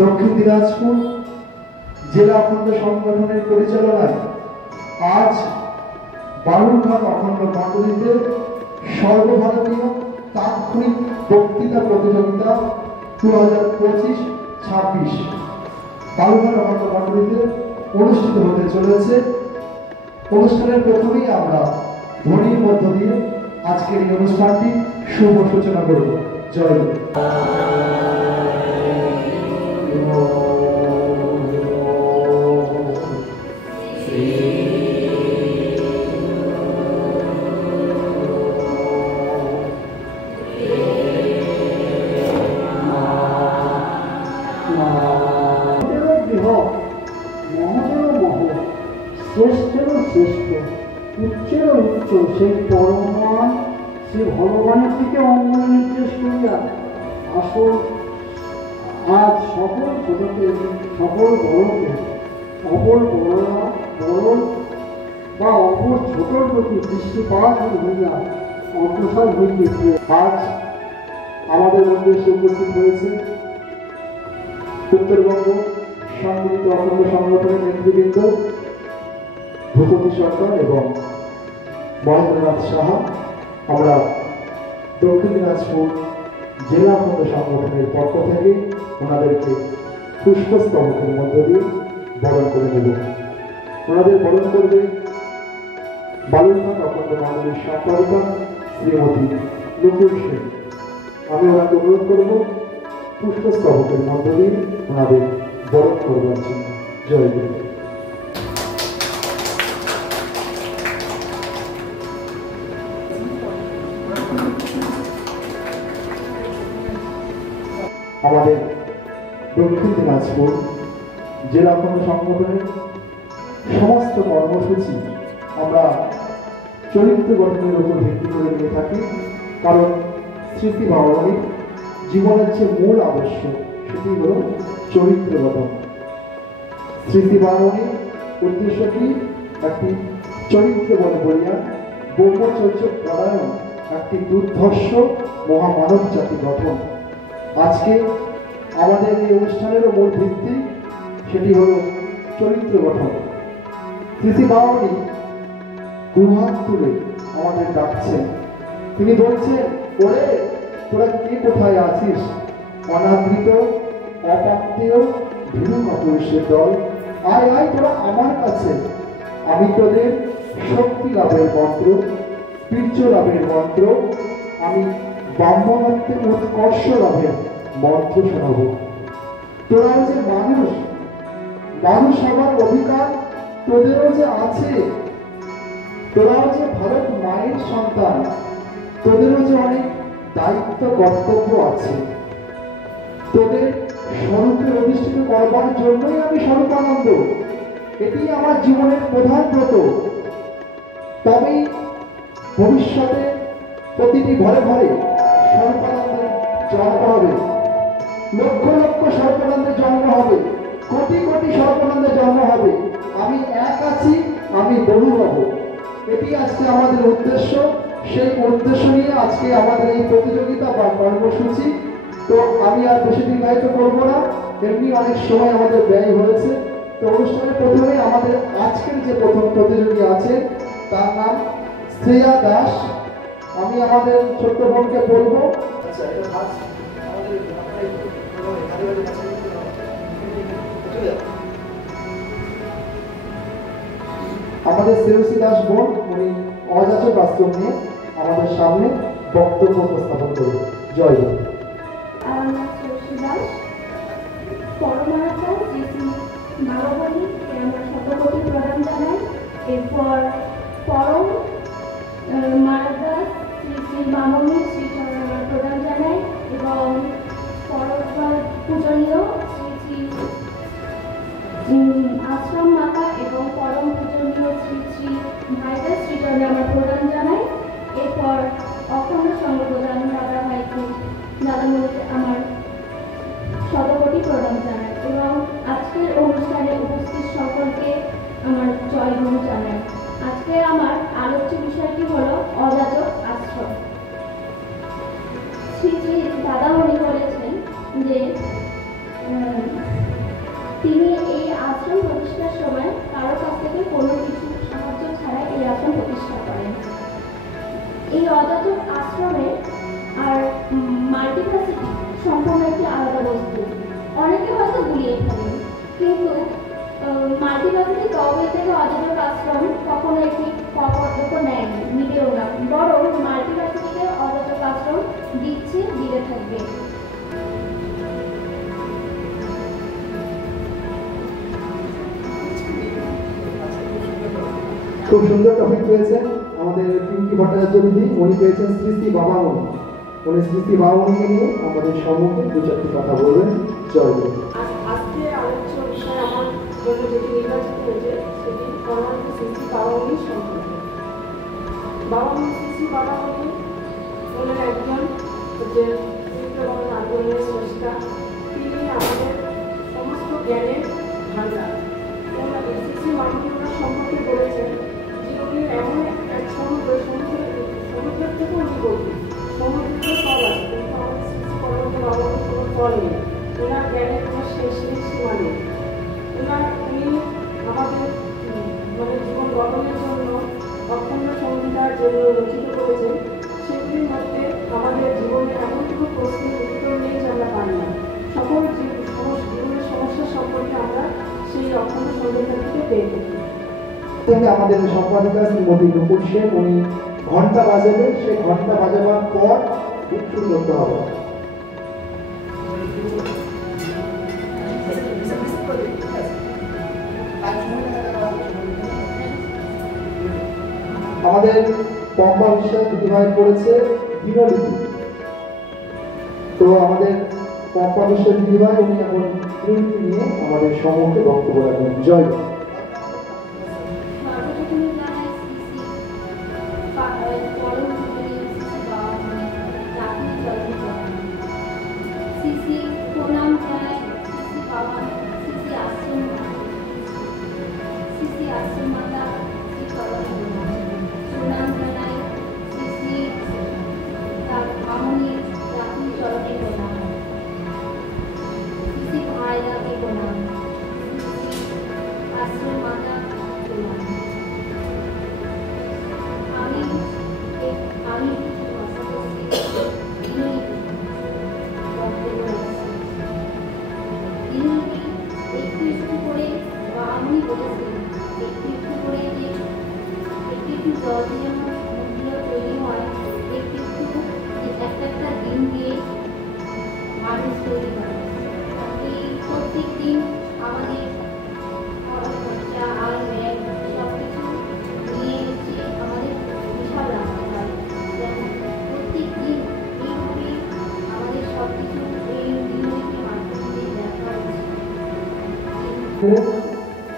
দক্ষিণ দিনাজপুর জেলা অখণ্ড সংগঠনের পরিচালনায় আজ বালুরঘাট অখণ্ড মণ্ডলীতে সর্বভারতীয় তাৎক্ষণিক বক্তৃতা প্রতিযোগিতা 2025-26 বালুরঘাট অখণ্ড মণ্ডলীতে অনুষ্ঠিত হতে চলেছে। অনুষ্ঠানের প্রথমেই আমরা ধ্বনির মধ্য দিয়ে আজকের এই অনুষ্ঠানটি শুভ সূচনা করব। জয় গুরু। শ্রেষ্ঠেরও শ্রেষ্ঠ, উচ্চেরও উচ্চ, সেই পরমান সে ভগবানের দিকে অঙ্গুল নির্দেশ করিয়া আসল আজ সকল ছোটকে সকল বড়কে অপর বড়রা বড় বা অপর ছোটর প্রতি দৃষ্টিপাত হইয়া অগ্রসর হইতেছে। আজ আমাদের মধ্যে উপস্থিত হয়েছে উত্তরবঙ্গ সম্মিলিত অখণ্ড সংগঠনের নেতৃবৃন্দ ভূপতি সরকার এবং মহেন্দ্রনাথ সাহা। আমরা দক্ষিণ দিনাজপুর জেলা অখণ্ড সংগঠনের পক্ষ থেকে ওনাদেরকে পুষ্পস্তবকের মধ্য দিয়ে বরণ করে নেব। ওনাদের বরণ করবে বালুরঘাট অখণ্ড মণ্ডলীর সম্পাদিকা শ্রীমতী নুপুর সেন। আমি ওনাকে অনুরোধ করব পুষ্পস্তবকের মধ্য দিয়ে ওনাদের বরণ করবার জন্য। জয় গুরু। আমাদের দক্ষিণ দিনাজপুর জেলা অখণ্ড সংগঠনের সমস্ত কর্মসূচি আমরা চরিত্র গঠনের উপর ভিত্তি করে নিয়ে থাকি। কারণ স্মৃতি ভগবানের জীবনের যে মূল আবশ্যক সেটি হল চরিত্র গঠন। স্মৃতি ভগবানের উদ্দেশ্য কি? একটি চরিত্র বলিয়া ব্রহ্মচর্য পরায়ণ একটি দুর্ধর্ষ মহামানব জাতি গঠন। আজকে আমাদের এই অনুষ্ঠানেরও মূল ভিত্তি সেটি হল চরিত্র গঠন। স্মৃতি বাউনি দুহাত তুলে আমাদের ডাকছেন। তিনি বলছেন, ওরে তোরা কে কোথায় আছিস? অনাদৃত অপাত্মীয় ভীরু অপুরুষের দল, আয় আয় তোরা আমার কাছে। আমি তোদের শক্তি লাভের মন্ত্র, বীর্য লাভের মন্ত্র, আমি ব্রাহ্মণত্বের উৎকর্ষ লাভের মন্ত্র শোনাব। তোরাও যে মানুষ, মানুষ হবার অধিকার তোদেরও যে আছে। তোরাও যে ভারত মায়ের সন্তান, তোদেরও যে অনেক দায়িত্ব কর্তব্য আছে। তোদের স্বরূপে অধিষ্ঠিত করবার জন্যই আমি স্বরূপানন্দ, এটি আমার জীবনের প্রধান ব্রত। তবেই ভবিষ্যতে প্রতিটি ঘরে ঘরে স্বরূপানন্দের জন্ম হবে, লক্ষ লক্ষ স্বরূপানন্দের জন্ম হবে, কোটি কোটি স্বরূপানন্দের জন্ম হবে। আমি এক আছি, আমি বহু হব, এটি আজকে আমাদের উদ্দেশ্য। সেই উদ্দেশ্য নিয়ে আজকে আমাদের এই প্রতিযোগিতা বা কর্মসূচি। তো আমি আর বেশি দীর্ঘায়িত করবো না, এমনি অনেক সময় আমাদের ব্যয় হয়েছে। তো অনুষ্ঠানের প্রথমে আমাদের আজকের যে প্রথম প্রতিযোগী আছে তার নাম শ্রেয়া দাস। আমি আমাদের ছোট্ট বোনকে বলবো, আমাদের শ্রেয়সী দাস বোন, উনি অযাচক আশ্রম নিয়ে আমাদের সামনে বক্তব্য উপস্থাপন করবে। জয় গুরু। আমার নাম শ্রেয়সী দাস। পরমাত্মা শ্রী শ্রী মানবলীকে আমরা শতকোটি প্রদান জানাই। এরপর পরম মারাদাস শ্রী শ্রী মামনি শ্রীচরণ আমরা প্রদান জানাই এবং পরবার পূজনীয় শ্রী শ্রী আশ্রম মাতা এবং পরম পূজনীয় শ্রী শ্রী ভাইদাস শ্রীচরণে আমরা প্রদান জানাই। এরপর অখণ্ড সংঘ প্রদান দাদা ভাইকে দাদামণিকে আমার শতকোটি প্রদান জানাই এবং আজকের অনুষ্ঠানে উপস্থিত সকলকে আমার জয় গুরু জানাই। আজকে আমার আলোচ্য বিষয়টি হলো অযাচক আশ্রম। শ্রী শ্রী দাদামণি বলেছেন যে তিনি এই আশ্রম প্রতিষ্ঠার সময় কারো কাছ থেকে কোনো কিছু সাহায্য ছাড়াই এই আশ্রম প্রতিষ্ঠা করেন। এই অযাচক আশ্রমে আর মাল্টিভার্সিটি সম্পূর্ণ একটি আলাদা বস্তু। অনেকে হয়তো গুলিয়ে ফেলেন, কিন্তু মাল্টিভার্সিটি তহবিল থেকে অযাচক আশ্রম কখনো একটি পদক্ষেপ নেয়নি, নিবেও না, বরং মাল্টিভার্সিটিকে অযাচক আশ্রম দিচ্ছে, দিতে থাকবে। খুব সুন্দর টপিক পেয়েছেন আমাদের পিঙ্কি ভট্টাচার্য দিদি। উনি পেয়েছেন শ্রী শ্রী বাবামণি। উনি শ্রী শ্রী বাবামণিকে নিয়ে আমাদের সম্মুখে দু চারটি কথা বলবেন। জয় গুরু। আজকে আলোচ্য বিষয় আমার জন্য যেটি নির্বাচিত হয়েছে সেটি পরমানন্দ শ্রী শ্রী বাবামণি সম্পর্কে। বাবামণি শ্রী শ্রী বাবামণি ওনার একজন চিত্রবর্ণ আন্দোলনের স্রষ্টা। তিনি আমাদের সমস্ত জ্ঞানের ভাণ্ডার। ওনার শ্রী শ্রী বাবামণি ওনার সম্পর্কে বলেছেন যে উনি এমন এক সমুদ্রের থেকে উনি বলছেন সমুদ্রে ফল আছে, কিন্তু আমাদের শ্রী শ্রী পরমানন্দ বাবামণির কোনো ফল নেই। ওনার জ্ঞানের কোনো শেষ নেই, সীমা নেই। উনি আমাদের জীবন গঠনের জন্য অখণ্ড সংহিতার জন্য রচিত করেছেন। সেগুলির মধ্যে আমাদের জীবনে এমন কোনো প্রশ্নের উত্তর নেই যে আমরা পাই না। সকল জীবনের সমস্যা সম্পর্কে আমরা সেই অখণ্ড সংহিতা থেকে পেয়ে থাকি। আমাদের সম্পাদিকা শ্রীমতী নুপুর সেন, উনি ঘন্টা বাজাবেন। সেই ঘন্টা বাজাবার পর শুরু করতে হবে। আমাদের পম্পা বিশ্বাস দিদিভাই করেছে দিনলিপি। তো আমাদের পম্পা বিশ্বাস দিদিভাই উনি এখন দিনলিপি নিয়ে আমাদের সম্মুখে বক্তব্য রাখবেন। জয়।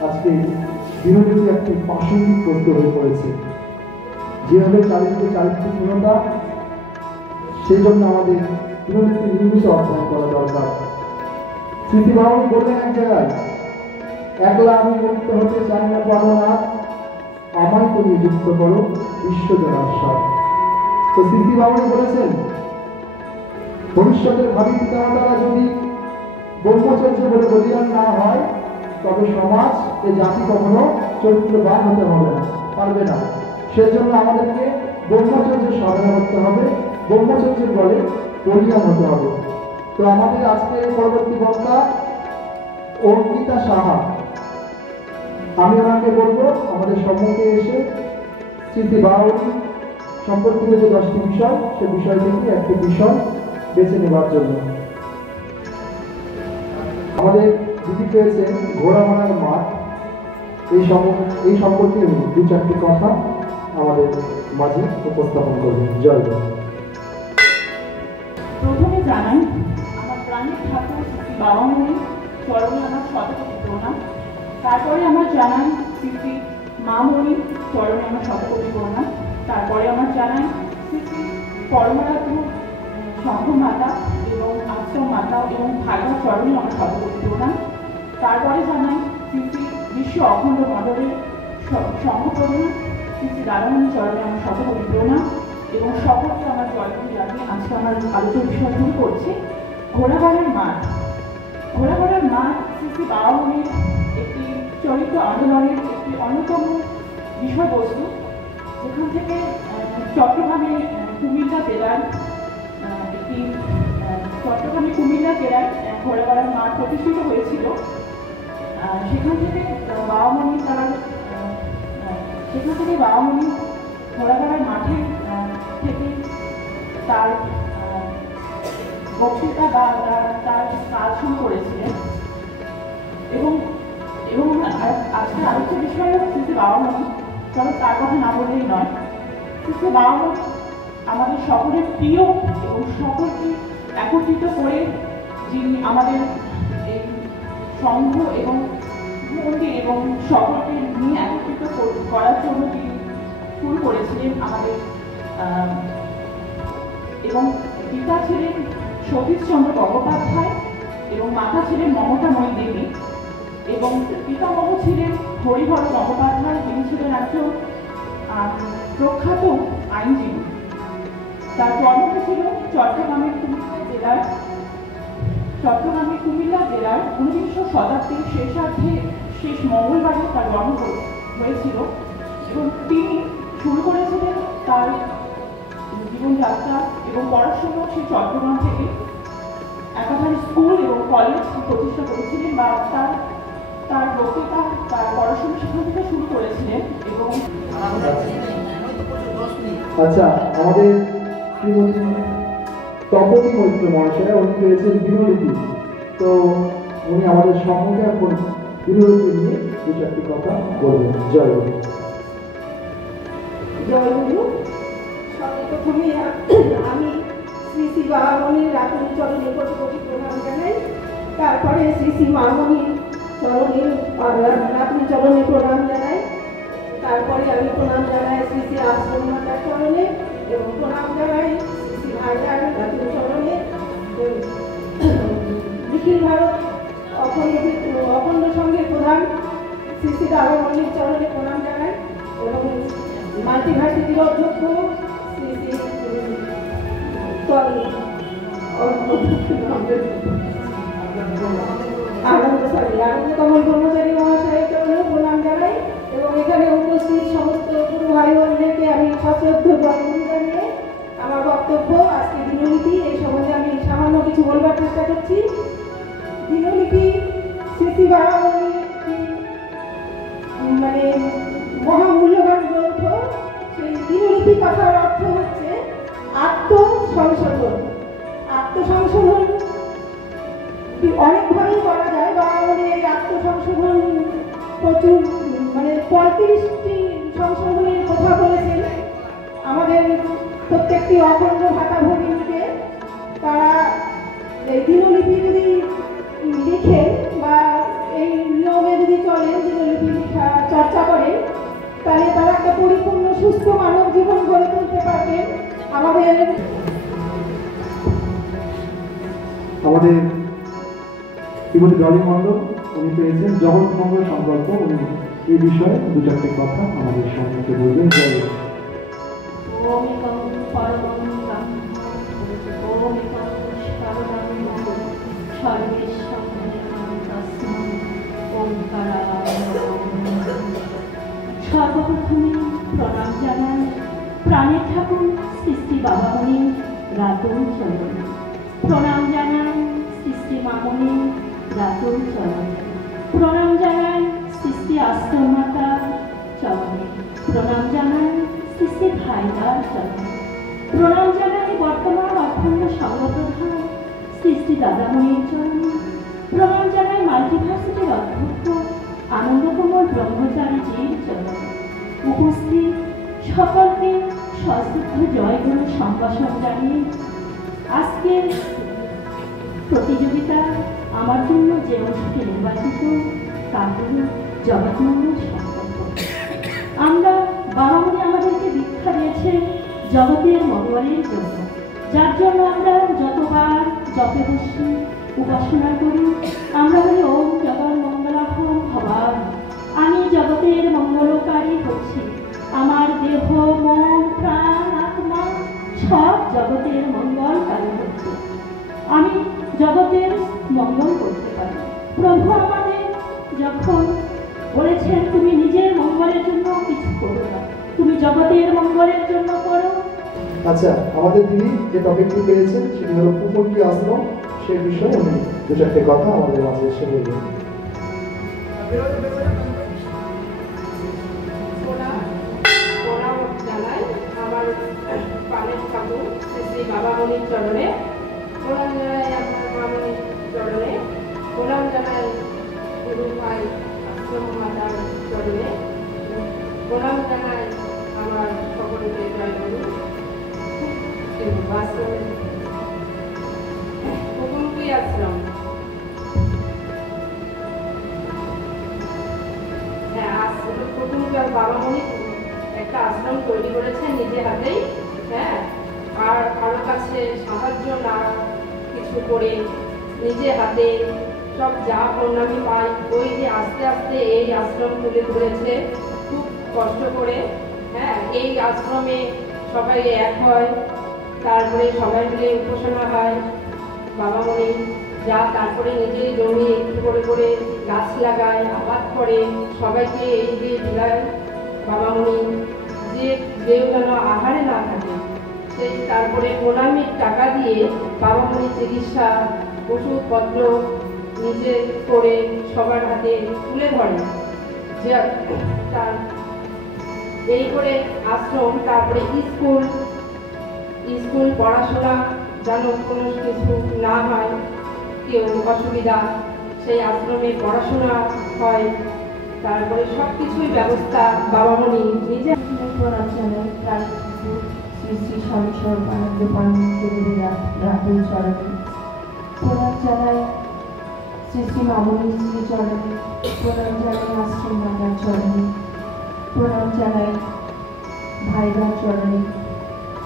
আজকে দিনলিপি একটি প্রাসঙ্গিক বস্তু হয়ে পড়েছে। যেভাবে চারিত্রিকতা, সেই জন্য আমাদের দিনলিপি নিয়মিত অধ্যয়ন করা দরকার। স্মৃতিবাবু বললেন এক জায়গায়, একলা আমি মুক্ত হতে চাই না পারো না, আমায় তো নিযুক্ত করো বিশ্বজনাশ্বর। তো স্মৃতিবাবু বলেছেন ভবিষ্যতের ভাবি পিতামাতারা যদি ব্রহ্মচর্য বলে বলিয়ান না হয়, তবে সমাজ এ জাতি কখনো চরিত্রবান হতে পারবে না। সেজন্য আমাদেরকে ব্রহ্মচর্যের সাধনা করতে হবে, ব্রহ্মচর্যের বলে বলিয়ান হতে হবে। তো আমাদের আজকে পরবর্তী বক্তা অঙ্কিতা সাহা। আমি ওনাকে বলবো আমাদের সম্মুখে এসে স্মৃতি বাউরি সম্পর্কিত যে 10টি বিষয়, সে বিষয় থেকে একটি বিষয় বেছে নেবার জন্য। আমাদের দিদি পেয়েছেন ঘোড়ামারার মাঠ। এই সম্পর্কে দু চারটি কথা আমাদের মাঝে উপস্থাপন করবেন। জয় গুরু। প্রথমে জানাই আমার প্রাণের ঠাকুর শ্রী বাবামণি চরণে আমার শতকোটি প্রণাম। তারপরে আমার জানাই শ্রী মামণি চরণে আমার শতকোটি প্রণাম। তারপরে আমার জানাই শ্রী পরমারাধ্য সংঘ মাতা এবং আশ্রম মাতা এবং ভাগবত চরণে আমার শতকোটি প্রণাম। তারপরে জানাই শ্রী বিশ্ব অখণ্ড মণ্ডলের সংঘপ্রধান শ্রী রাধামণি চরণে আমার শতকোটি প্রণাম এবং সকলকে আমার জয়গুলি জানিয়ে আজকে আমার আলোচনা বিষয় শুরু করছি ঘোড়াবাড়ির মাঠ। ঘোড়াঘাড়ার মাঠ শ্রী শ্রী বাবামণির একটি চরিত্র আন্দোলনের একটি অন্যতম বিষয়বস্তু, যেখান থেকে চট্টগ্রামে কুমিল্লা জেলার ঘোড়াঘাড়ার মাঠ প্রতিষ্ঠিত হয়েছিল। সেখান থেকে বাবামণি ঘোড়াঘাড়ার মাঠে থেকে তার বক্তৃতা বা তার কাজ শুরু করেছিলেন। এবং আজকে আরেকটা বিষয় শ্রী শ্রী বাবামণি, কারণ তার কথা না বললেই নয়। শ্রী শ্রী বাবামণি আমাদের সকলের প্রিয় এবং সকলকে একত্রিত করে যিনি আমাদের এই সংঘ এবং মন্দির এবং সকলকে নিয়ে একত্রিত করার জন্য তিনি শুরু করেছিলেন আমাদের, এবং পিতা ছিলেন সতীশচন্দ্র গঙ্গোপাধ্যায় এবং মাতা ছিলেন মমতাময়ী দেবী, এবং পিতামহ ছিলেন হরিহর গঙ্গোপাধ্যায়, তিনি ছিলেন একজন প্রখ্যাত আইনজীবী। তার জন্ম হয়েছিল চট্টগ্রামের কুমিল্লা জেলার 19শ শতাব্দীর শেষ মঙ্গলবারে তার জন্ম হয়েছিল, এবং তিনি শুরু করেছিলেন তার জীবনযাত্রা এবং পড়াশোনা সেই চট্টগ্রাম থেকে। একাধারে স্কুল এবং কলেজ প্রতিষ্ঠা করেছিলেন, বা তার বক্তৃতা তার পড়াশোনা সেখান থেকে শুরু করেছিলেন। এবং আচ্ছা, আমাদের শ্রীমতী তপতী মৈত্র মহাশয়া উনি পেয়েছেন দিনলিপি, তো উনি আমাদের সম্মুখে এখন দিনলিপি নিয়ে দু চারটি কথা বলবেন। জয় গুরু। জয় গুরু। সর্বপ্রথমে আমি শ্রী শ্রী বাবামণির রাতুল চরণে কোটি কোটি প্রণাম জানাই। তারপরে শ্রী শ্রী মামণির চরণে রাতুল চরণে প্রণাম জানাই। তারপরে আমি প্রণাম জানাই শ্রী শ্রী আশ্রম মাতার চরণে, এবং প্রণাম জানাই শ্রী শ্রী ভাইজান রাতুল চরণে। নিখিল ভারত অখণ্ড সংঘের প্রধান শ্রী শ্রী বাবামণির চরণে প্রণাম জানাই, এবং মাল্টিভার্সিটির অধ্যক্ষ শ্রী শ্রী আনন্দ কমল ব্রহ্মচারী মহাশয়ের চরণেও প্রণাম জানাই, এবং এখানে উপস্থিত সমস্ত গুরু ভাই বোনদেরকে আমি সশ্রদ্ধ জয়গুরু জানিয়ে আমার বক্তব্য আজকে দিনলিপি এই সম্বন্ধে আমি সামান্য কিছু বলবার চেষ্টা করছি। দিনলিপি শ্রী শ্রী বাবামণির মানে মহামূল্যবান গ্রন্থ। সেই দিনলিপি কথার অর্থ হচ্ছে আত্মসংশোধন। আত্মসংশোধন অনেকভাবেই করা যায়। বাবামণি এই আত্মসংশোধন প্রচুর, মানে 35টি সংশোধনের কথা বলেছেন। আমাদের প্রত্যেকটি অখণ্ড ভাতা ভগিনীকে তারা এই দিনলিপি যদি লিখেন বা এই নিয়মে যদি চলেন, দিনলিপি চর্চা করেন, তাহলে তারা একটা পরিপূর্ণ সুস্থ মানব জীবন গড়ে তুলতে পারবেন। আমাদের শ্রীমতী ডলি মণ্ডল উনি পেয়েছেন জগৎ মঙ্গল সংকল্প, উনি এই বিষয়ে দু চারটি কথা আমাদের সম্মুখে বলবেন। সর্বপ্রথমে প্রণাম জানাই প্রাণের ঠাকুর শ্রী শ্রী বাবামণির রাতুল চরণে। প্রণাম জানাই শ্রী শ্রী মামণি রাতুল চরণে। প্রণাম জানাই শ্রী শ্রী আশ্রম মাতার চরণে। প্রণাম জানাই শ্রী শ্রী ভাইদার চরণে। প্রণাম জানাই বর্তমান অখণ্ড সংঘপ্রধান শ্রী শ্রী দাদামণির চরণে। প্রণাম জানাই মাল্টিভার্সিটির অধ্যক্ষ আনন্দকমল ব্রহ্মচারীজির চরণে। উপস্থিত সকলকে সশ্রদ্ধ জয়গুরু সম্ভাষণ জানিয়ে আজকের প্রতিযোগিতা আমার জন্য যে অংশটি নির্বাচিত তা হল জগৎমঙ্গল সংকল্প। আমরা বাবামণি আমাদেরকে দীক্ষা দিয়েছে জগতের মঙ্গলের জন্য, যার জন্য আমরা যতবার জপে বসি, উপাসনা করি। আমরা বলি ওম জগৎ মঙ্গলাহম ভবান, আমি জগতের মঙ্গলকারী হচ্ছি। আমার দেহ, মন, প্রাণ, আত্মা সব জগতের মঙ্গলকারী হচ্ছে। আমি জগতের মঙ্গল করতে পারি। যখন বলেছেন তুমি নিজের মঙ্গলের জন্য কিছু করো না, তুমি জগতের মঙ্গলের জন্য করো। আচ্ছা, আমাদের দিদি যে টপিকটি পেয়েছেন সেটি হলো পুকুরটি আশ্রম, সেই বিষয়ে উনি দু চারটে কথা আমাদের মাঝে এসে বলবেন। জানাই আমার পানের ঠাকুর শ্রী বাবামণির চরণে প্রণাম জানাই, আমার মামণির চরণে প্রণাম জানাই, গুরু ভাই আশ্রম মাতার চরণে প্রণাম জানাই, আমার সকলকে জয় গুরু আশ্রম পুকুরটি আশ্রম। হ্যাঁ, আশ্রম পুকুরটার বাবামণি একটা আশ্রম তৈরি করেছেন নিজে হাতেই। হ্যাঁ, আর কারো কাছে সাহায্য না কিছু করে নিজে হাতে সব যা প্রণামী পাই ওই যে আস্তে আস্তে এই আশ্রম তুলে ধরেছে খুব কষ্ট করে। হ্যাঁ, এই আশ্রমে সবাই এক হয়, তারপরে সবাই মিলে উপাসনা হয় বাবামণি যা, তারপরে নিজের জমি একটু করে করে গাছ লাগায়, আবাদ করে, সবাইকে এই যে বিলায় বাবামণি, যে কেউ যেন আহারে না থাকে সেই, তারপরে প্রণামীর টাকা দিয়ে বাবামণি চিকিৎসা ওষুধপত্র নিজে করে সবার হাতে তুলে ধরে। যে তার এই করে আশ্রম, তারপরে স্কুল পড়াশোনা যেন কোনো কিছু না হয়, কেউ অসুবিধা, সেই আশ্রমে পড়াশোনা হয়, তারপরে সব কিছুই ব্যবস্থা বাবামণি নিজে। তার শ্রী শ্রী স্বরূপ আনন্দ পানন্দেবীরা রাহুল চরণে প্রণাম জানাই, শ্রী শ্রী মামণি শ্রী চরণে প্রণাম জানাই, আশ্রম মাতার চরণে প্রণাম জানাই, ভাইরার চরণে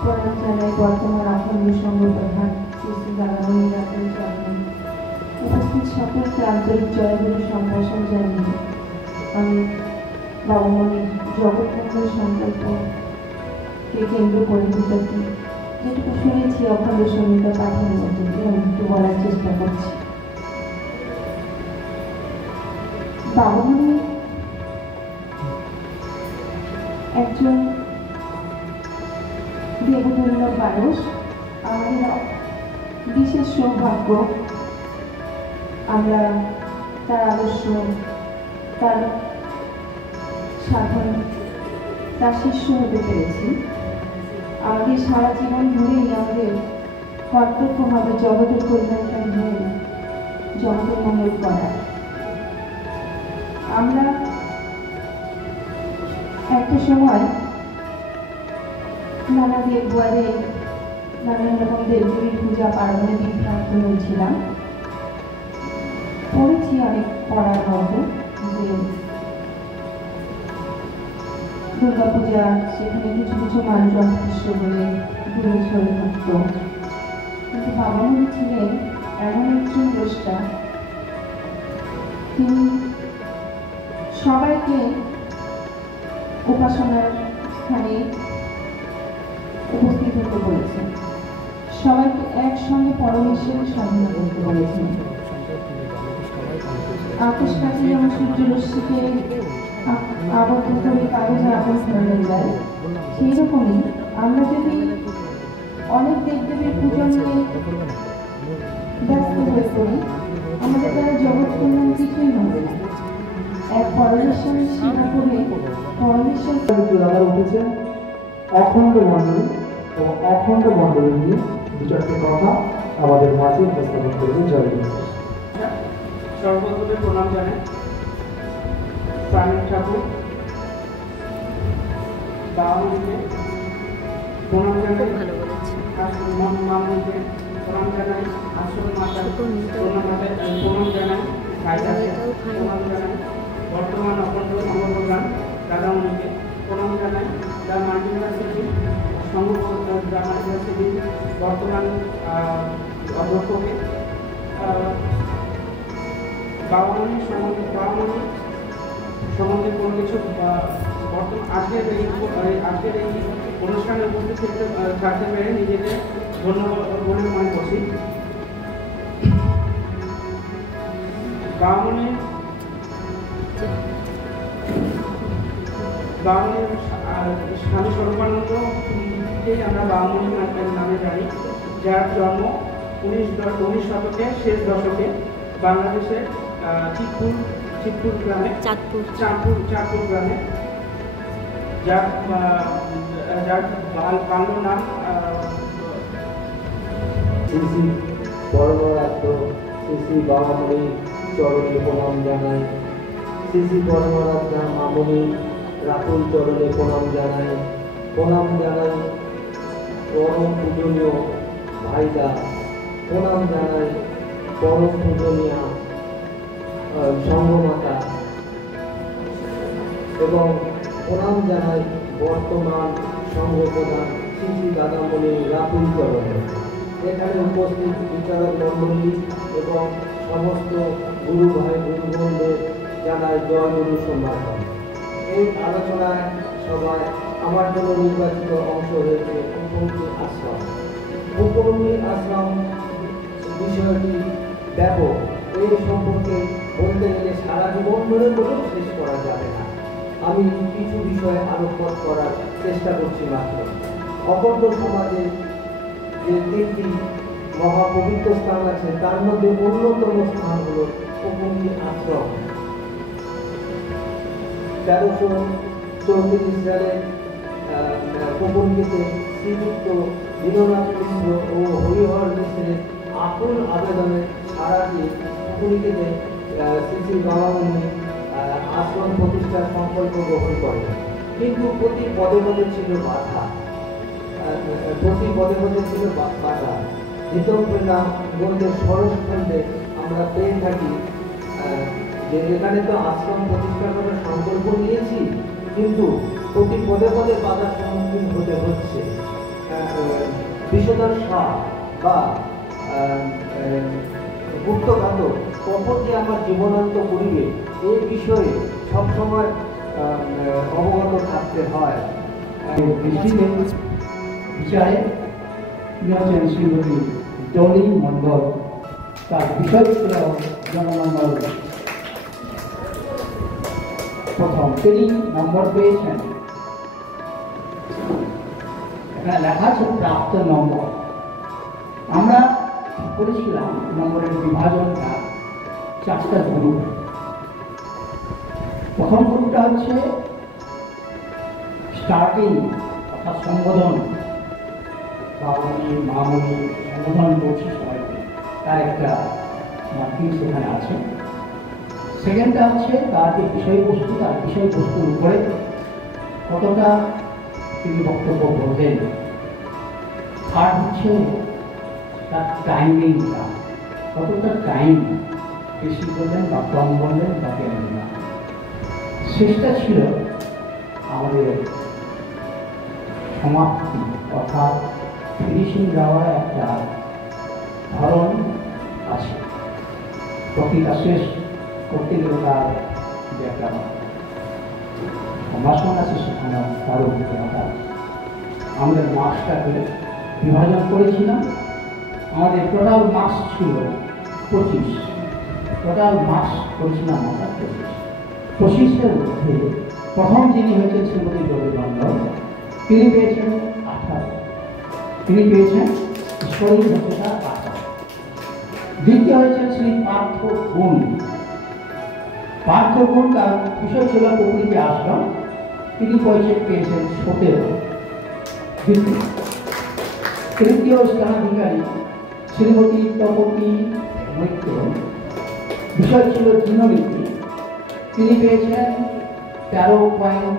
প্রণাম জানাই, বর্তমান আখণ্ড সংঘ প্রধান শ্রী শ্রী দাদামণি রাহুল চরণে উপস্থিত সকলকে আন্তরিক জয়গুরু সম্ভাষণ জানিয়ে আমি বাবামণির জগৎমঙ্গল সংকল্পকে কেন্দ্র করে দুটাকে যেটুকু শুনেছি অখণ্ড সঙ্গীতা পাঠের মধ্যে দিয়ে আমি একটু বলার চেষ্টা করছি। বাবামণি একজন দেবতুল্য মানুষ, আমাদের বিশেষ সৌভাগ্য আমরা তার আদর্শ, তার সাধন, তার শিষ্য হতে পেরেছি। আমাদের সারা জীবন ধরেই আমাদের কর্তব্য হবে জগতের কল্যাণকারী হয়ে জগতের মঙ্গল করা। আমরা একটা সময় নানা দেববারে নানান রকম দেবদেবীর পূজা পার্বণে বিভ্রান্ত হয়েছিলাম। পড়েছি অনেক পড়ার মধ্যে যে দুর্গা পূজা, সেখানে কিছু কিছু মানুষ অস্পৃশ্য বলে দূরে সরে থাকত, কিন্তু বাবামণি ছিলেন এমন একজন দ্রষ্টা, তিনি সবাইকে উপাসনার স্থানে উপস্থিত হতে বলেছেন, সবাইকে একসঙ্গে পরমেশ্বরের সাধনা করতে বলেছেন। আকাশ কাছে যেমন সূর্য রশ্মিকে আবদ্ধ করে কাগজে আবদ্ধ ফেরানো যায়, সেই রকমই আমরা যদি অনেক দেবদেবীর পূজা নিয়ে ব্যস্ত হয়ে পড়ি, আমাদের দ্বারা জগৎ কল্যাণ কিছুই হবে না। এক পরমেশ্বরের সেবা করে পরমেশ্বর দাদা উঠেছেন অখণ্ড মণ্ডলী এবং অখণ্ড মণ্ডলী নিয়ে দু চারটে কথা আমাদের মাঝে উপস্থাপন করবে। জয় গুরু। সর্বপ্রথমে প্রণাম জানাই প্রাণের ঠাকুর বাবামণিকে প্রণাম জানাই, মামণিকে প্রণাম জানাই, আশ্রম মাতার প্রণাম জানাই, ভাইরাকে প্রণাম জানাই, বর্তমান অখণ্ড সংঘ প্রধান দাদামণিকে প্রণাম জানাই, দ্য মাল্টিভার্সিটি সংঘ দ্য মাল্টিভার্সিটি বর্তমান অধ্যক্ষকে। বাবামণি সম্বন্ধে কোনো কিছু আজকের এই অনুষ্ঠানে উপস্থিত থাকতে পেরে নিজেকে ধন্যবাদ বলে মনে করছি। বাবামণি বামুনের স্বামী স্বরূপানন্দকে আমরা বামুনি নামে জানি, যার জন্ম 19 শতকের শেষ দশকে বাংলাদেশের চিতপুর গ্রামে, চাঁদপুর গ্রামে, যার বাল্য নাম শ্রী পরমারাধ্য শ্রী বাবামণি চরণে প্রণাম জানাই। শ্রী পরমারাধ্যা মামণি রাতুল চরণে প্রণাম জানাই। প্রণাম জানাই পরম পূজনীয় ভাইদা, প্রণাম জানাই পরম পূজনীয়া সংঘমাতা, এবং প্রণাম জানাই বর্তমান সংঘপ্রধান শ্রী দাদামণি রাতুল চরণে। এখানে উপস্থিত বিচারক মণ্ডলী এবং সমস্ত গুরু ভাই গুরুগণদের জানাই জয় গুরু সম্ভাষণ। এই আলোচনায় সবাই আমার জন্য নির্বাচিত অংশ হয়েছে উপকূল আশ্রম। উপকূল আশ্রম বিষয়টি ব্যাপক, এই সম্পর্কে বলতে গেলে সারা জীবন ধরে বলেও শেষ করা যাবে না। আমি কিছু বিষয়ে আলোকপাত করার চেষ্টা করছি মাত্র। অপর্দ সমাজে যে 3টি মহাপবিত্র স্থান আছে তার মধ্যে অন্যতম স্থান হল উপকূল আশ্রম। 1334 সালে উপকূলকে শ্রীযুক্ত দীননাথ মিশ্র ও হরিহর মিশ্রের আকুল আবেদনে সারা দিয়ে উপকূলকে শ্রী বাবামণি আশ্রম প্রতিষ্ঠার সংকল্প গ্রহণ করেন। কিন্তু প্রতি পদে পদে ছিল বাধা, হিতপ্রেতা গ্রন্থের ষড়খণ্ডে আমরা পেয়ে থাকি যে এখানে তো আশ্রম প্রতিষ্ঠা করার সংকল্প নিয়েছি, কিন্তু প্রতি পদে পদে বাধার সম্মুখীন হতে হচ্ছে। বিষধর সাপ বা গুপ্তঘাতক কখন যে আমার জীবনান্ত করিবে এই বিষয়ে সবসময় অবগত থাকতে হয়। বিচারে হচ্ছেন শ্রীমতী ডলি মন্ডল, তার বিষয় ছিল জনমঙ্গল। প্রথম তিনি নম্বর পেয়েছেন, এখানে লেখা আছে প্রাপ্ত নম্বর। আমরা করেছিলাম নম্বরের বিভাজনটা 4টা গ্রুপ। প্রথম গ্রুপটা হচ্ছে স্টার্টিং অর্থাৎ সম্বোধন, বাবামণি মামণি সম্বোধন করছি সবাইকে, তার একটা মার্কিং সেখানে আছে। সেকেন্ডটা হচ্ছে তার যে বিষয়বস্তু, তার বিষয়বস্তুর উপরে কতটা তিনি বক্তব্য বললেন। থার্ড হচ্ছে তার টাইমিংটা, কতটা টাইম বেশি বললেন বা কম বললেন বা কেন না। শেষটা ছিল আমাদের সমাপ্তি, অর্থাৎ ফিনিশিং দেওয়ার একটা ধরন আছে। প্রতিটা শেষ করতে গেলে তার যে একটা সম্ভাষণ আছে সেখানে তার অভিজ্ঞতা। আমাদের মার্কসটাকে বিভাজন করেছিলাম। আমাদের টোটাল মার্কস ছিল 25, টোটাল মার্কস করেছিলাম আমরা 25-এর মধ্যে প্রথম যিনি হয়েছেন শ্রীমতী ডলি মন্ডল, তিনি পেয়েছেন 18, তিনি পেয়েছেন ঈশ্বরী ভক্ততা 18। দ্বিতীয় হয়েছেন শ্রী পার্থ গুণ। পার্থ গুণ তার বিষয় ছিল প্রকৃতি আশ্রম, তিনি পেয়েছেন 17। তৃতীয় স্থানাধিকারী শ্রীমতী তপতী মৈত্র, বিষয় ছিল দিননীতি, তিনি পেয়েছেন 13.5।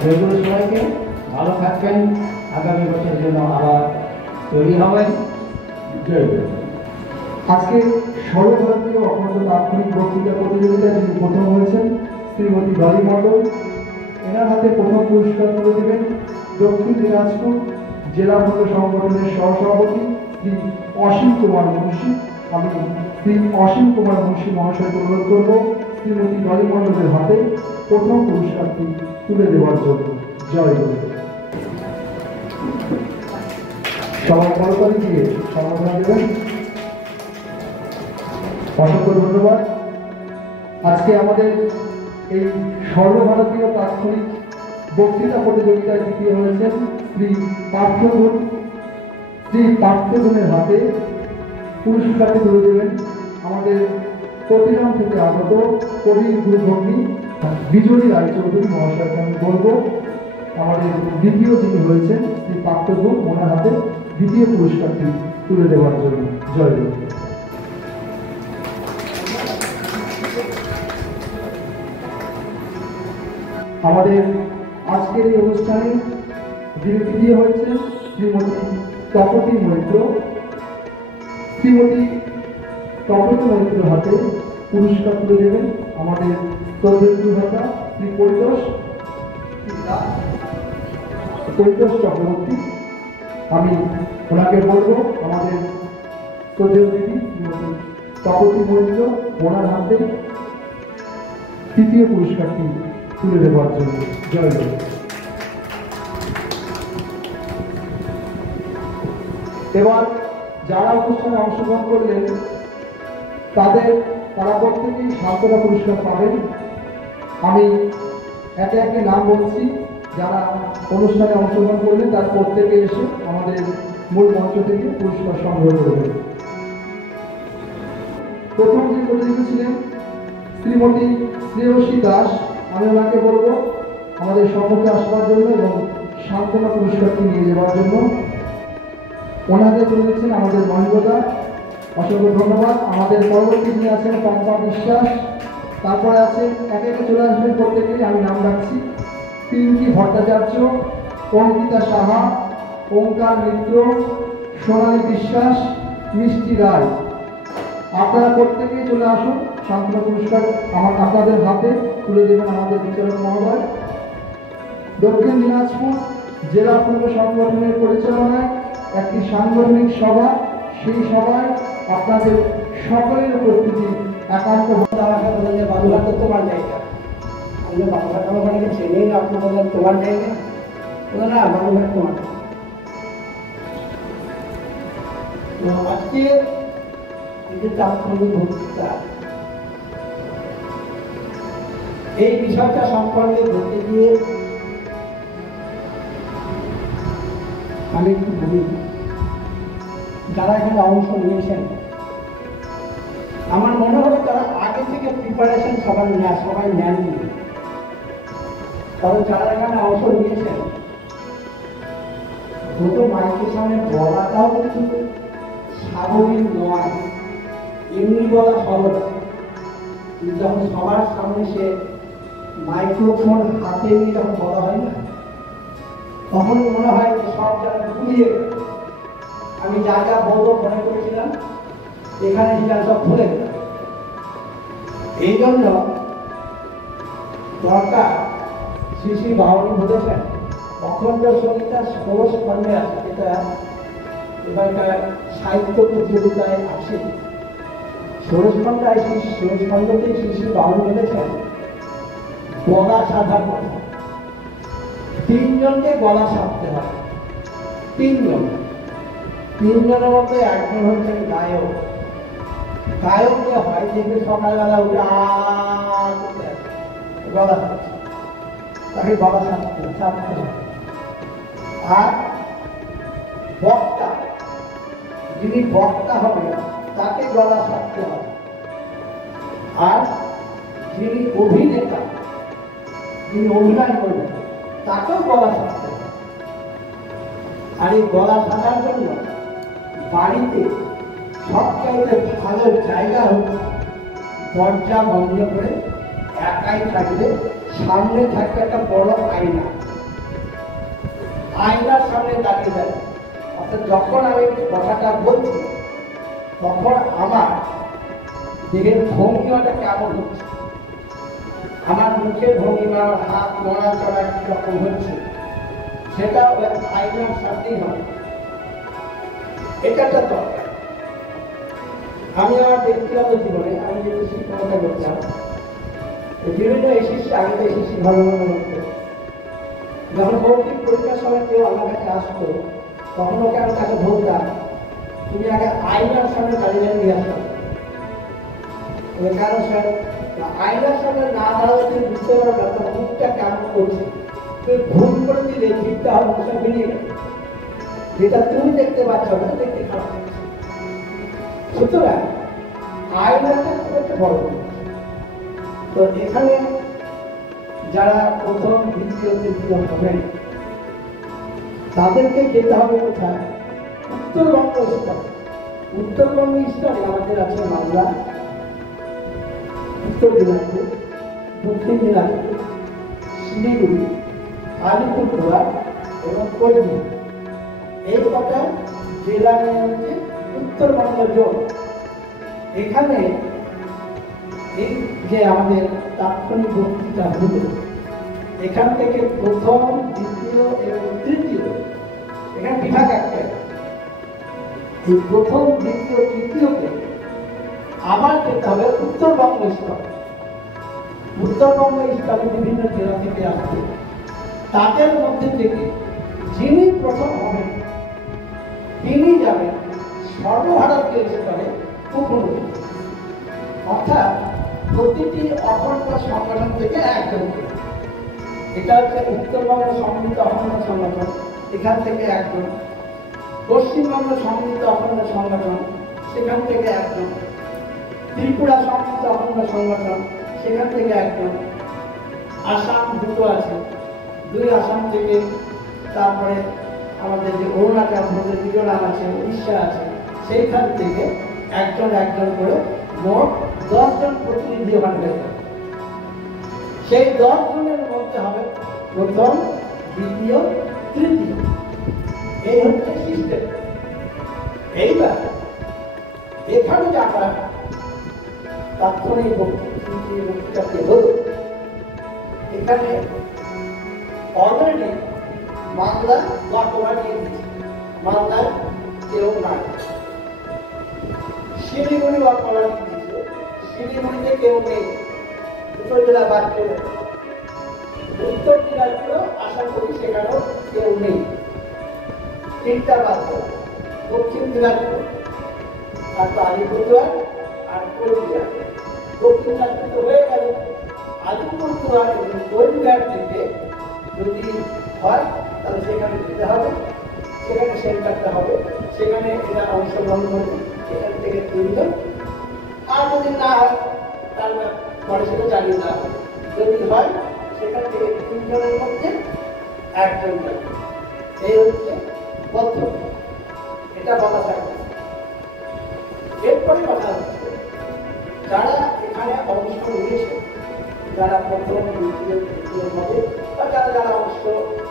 জয়গুরু সবাইকে, ভালো থাকবেন, আগামী বছরের জন্য আবার তৈরি হবেন। জয়গুরু। আজকে সর্বভারতীয় অখণ্ড তাৎক্ষণিক বক্তৃতা প্রতিযোগিতায় যিনি প্রথম হয়েছেন শ্রীমতী ডলি মন্ডল, এনার হাতে প্রথম পুরস্কার তুলে দেবেন দক্ষিণ দিনাজপুর জেলা ভোট সংগঠনের সহসভাপতি শ্রী অসীম কুমার মুন্সি। আমি শ্রী অসীম কুমার মুন্সি মহাশয়কে অনুরোধ করব শ্রীমতী ডলি মন্ডলের হাতে প্রথম পুরস্কারটি তুলে দেওয়ার জন্য। জয় গুরু। সবাই করতালি দিয়ে সম্মাননা দেবেন। অসংখ্য ধন্যবাদ। আজকে আমাদের এই সর্বভারতীয় তাৎক্ষণিক বক্তৃতা প্রতিযোগিতায় দ্বিতীয় হয়েছেন শ্রী পার্থগুণ। শ্রী পার্থগুণের হাতে পুরস্কারটি তুলে দেবেন আমাদের প্রতিরাম থেকে আগত কবির গুরুভগ্নী বিজয়ী রায়চৌধুরী মহাশয়কে আমি বলবো আমাদের দ্বিতীয় যিনি হয়েছেন শ্রী পার্থগুণ, ওনার হাতে দ্বিতীয় পুরস্কারটি তুলে দেওয়ার জন্য। জয় দেব। আমাদের আজকের এই অনুষ্ঠানে যিনি তৃতীয় হয়েছেন শ্রীমতী তপতী মৈত্র। শ্রীমতী তপতী মৈত্র হাতে পুরস্কার তুলে দেবেন আমাদের শ্রদ্ধেয় ভাতা শ্রী কৈলাস চক্রবর্তী। আমি ওনাকে বলবো আমাদের শ্রদ্ধেয় দিদি শ্রীমতী তপতী মৈত্র, ওনার হাতে তৃতীয় পুরস্কারটি তুলে দেওয়ার জন্য। জয় দেব। এবার যারা অনুষ্ঠানে অংশগ্রহণ করলেন তারা প্রত্যেকেই সান্ত্বনা পুরস্কার পাবেন। আমি একে একে নাম বলছি, যারা অনুষ্ঠানে অংশগ্রহণ করলেন তার প্রত্যেকে এসে আমাদের মূল মঞ্চ থেকে পুরস্কার সংগ্রহ করবেন। প্রথম যে প্রতিযোগী ছিলেন শ্রীমতী শ্রেয়সী দাস, আমি ওনাকে বলবো আমাদের সম্মুখে আসবার জন্য এবং সান্ত্বনা পুরস্কারটি নিয়ে যাওয়ার জন্য। ওনাকে তুলে দিচ্ছেন আমাদের মহেন্দ্রদা, অসংখ্য ধন্যবাদ। আমাদের পরবর্তী যিনি আছেন পম্পা বিশ্বাস, তারপরে আছেন একে একে চলে আসবেন প্রত্যেকেই, আমি নাম রাখছি। পিঙ্কি ভট্টাচার্য, অঙ্কিতা সাহা, ওঙ্কার মিত্র, সোনালী বিশ্বাস, মিষ্টি রায়। আপনারা প্রত্যেকেই চলে আসুন, সান্ত্বনা পুরস্কার আপনাদের হাতে তুলে দেবেন আমাদের বিচারক মহোদয়। দক্ষিণ দিনাজপুর জেলা পূর্ব সংগঠনের পরিচালনায় একটি সাংগঠনিক সভা, সেই সভায় আপনাদের সকলের উপস্থিতি একান্ত। বাবুঘাট তো তোমার জায়গা, আমি বাবুঘাট আমাকে চেনেই না, আপনি বললেন তোমার জায়গা, না বাবুঘাট তোমার। তো আজকে যে তাৎক্ষণিক বক্তৃতা, এই বিষয়টা সম্পর্কে বলতে গিয়ে আমি একটু বলি। যারা এখানে অংশ নিয়েছেন আমার মনে হলো তারা আগে থেকে প্রিপারেশন সবাই নেননি, তবে যারা এখানে অংশ নিয়েছেন দুটো মাইকের সামনে বলাটাও কিন্তু স্বাভাবিক নয়, এমনি বলা সহজ। যখন সবার সামনে সে মাইক্রোফোন হাতে নিয়ে যখন বলা হয় না, তখন মনে হয় সব যারা ঘুরিয়ে আমি যা যা বলবো মনে করেছিলাম এখানে সেটা সব ভুলে গেলাম। এই জন্য দরকার শ্রী শ্রী বাউনী বলেছেন অখণ্ড সঙ্গীতা 16 খণ্ডে আছে, এটা এবারকার সাহিত্য প্রতিযোগিতায় আছে। 16 খণ্ডতেই শ্রী শ্রী বাউনী বলেছেন গলা সাধার কথা। 3 জনকে গলা সাধতে হয়, 3 জন। 3 জনের মধ্যে একজন হচ্ছেন গায়ক। গায়ক যে হয় দেখবে সকালবেলা উঠে গলা সাধছে, তাকে গলা সাধতে হয়। আর বক্তা, যিনি বক্তা হবে তাকে গলা সাধতে হয়। আর যিনি অভিনেতা, যিনি অভিনয় করবেন তাকেও গলা সাধতে হয়। আর এই গলা সাধার জন্য বাড়িতে সবচাইতে ভালো জায়গা হচ্ছে দরজা বন্ধ করে একাই থাকলে সামনে থাকবে একটা বড় আয়না, আয়নার সামনে দাঁড়িয়ে যায়। অর্থাৎ যখন আমি কথাটা বলছি তখন আমার দেহের ভঙ্গিমাটা কেমন হচ্ছে, আমার মুখের ভঙ্গিমা, আমার হাত নড়াচড়া কিরকম হচ্ছে, সেটা ওই আয়নার সামনেই হবে। এটা একটা দরকার। আমি আমার ব্যক্তিগত জীবনে আমি যেহেতু শিক্ষকতা করতাম, বিভিন্ন এসএসসি, আগে তো এসএসসি ভালো ভালো হতো, যখন ভৌতিক পরীক্ষার সময় কেউ আমার কাছে আসতো তখন ওকে আমি তাকে বলতাম তুমি আগে আয়নার সামনে দাঁড়িয়ে নিয়ে আসতাম। এখানে স্যার আয়নার সামনে না দাঁড়াতে বুঝতে পারবে তার মুখটা কেমন করছে, তুই ভুল করে দিলে ঠিকটা হবে মুখটা বেরিয়ে গেছে, যেটা তুমি দেখতে পাচ্ছ না দেখতে খারাপ লাগছে। সুতরাং আয়নাটা খুব একটা বড় জিনিস। তো এখানে যারা প্রথম দ্বিতীয় তৃতীয় হবেন তাদেরকে যেতে হবে কোথায়? উত্তরবঙ্গ স্তরে। উত্তরবঙ্গ স্তরে আমাদের আছে মালদা, উত্তর দিনাজপুর, দক্ষিণ দিনাজপুর, শিলিগুড়ি, আলিপুরদুয়ার এবং কোচবিহার। এই কটা জেলা নিয়ে হচ্ছে উত্তরবঙ্গ জোন। এখানে এই যে আমাদের তাৎক্ষণিক বক্তৃতা হলো, এখান থেকে প্রথম দ্বিতীয় এবং তৃতীয় এখানে বিভাগ একটা, এই প্রথম দ্বিতীয় তৃতীয়কে আবার যেতে হবে উত্তরবঙ্গ স্তরে। উত্তরবঙ্গ স্তরে বিভিন্ন জেলা থেকে আসবে, তাদের মধ্যে থেকে যিনি প্রথম হবেন তিনি যাবেন সর্বভারতীয় স্তরে উপনগরী, অর্থাৎ প্রতিটি অখণ্ড সংগঠন থেকে একজন। এটা হচ্ছে উত্তরবঙ্গ সম্মিলিত অখণ্ড সংগঠন, এখান থেকে একজন। পশ্চিমবঙ্গ সম্মিলিত অখণ্ড সংগঠন, সেখান থেকে একজন। ত্রিপুরা সম্মিলিত অখণ্ড সংগঠন, সেখান থেকে একজন। আসাম দুটো আছে, 2 আসাম থেকে। তারপরে আমাদের যে অরুণাচল প্রদেশ, মিজোরাম আছে, উড়িষ্যা আছে, সেইখান থেকে একজন একজন করে মোট 10 জন প্রতিনিধি ওখানে বেরোবে। সেই 10 জনের মধ্যে হবে প্রথম, দ্বিতীয়, তৃতীয়। এই হচ্ছে সিস্টেম। এইবার এখানে যারা তাৎক্ষণিক বক্তৃতাকে হলো, এখানে অলরেডি মালদা ওয়াকওভার দিয়ে দিচ্ছে, মালদায় কেউ নাই। শিলিগুড়ি ওয়াকওভার দিচ্ছে, শিলিগুড়িতে কেউ নেই, দুটো জেলা বাদ করে। উত্তর দিনাজপুর আশা করি সেখানেও কেউ নেই, 3টা বাদ করে। দক্ষিণ দিনাজপুর, তারপর আলিপুরদুয়ার আর কোচবিহার। দক্ষিণ দিনাজপুর তো হয়ে গেল। আলিপুরদুয়ার এবং কোচবিহার থেকে যদি হয় তাহলে সেখানে যেতে হবে, সেখানে সেন্টারটা হবে, সেখানে এরা অংশগ্রহণ করবে, সেখান থেকে 3 জন। আর যদি না হয় তাহলে পরে সেটা চালিয়ে দেওয়া হবে। যদি হয় সেখান থেকে 3 জনের মধ্যে একজন যাবে। এই হচ্ছে পদ্ধতি, এটা বলা থাকবে। এরপরে কথা হচ্ছে যারা এখানে অংশ নিয়েছে, যারা প্রথম দ্বিতীয় তৃতীয় হবে, বা যারা যারা অংশ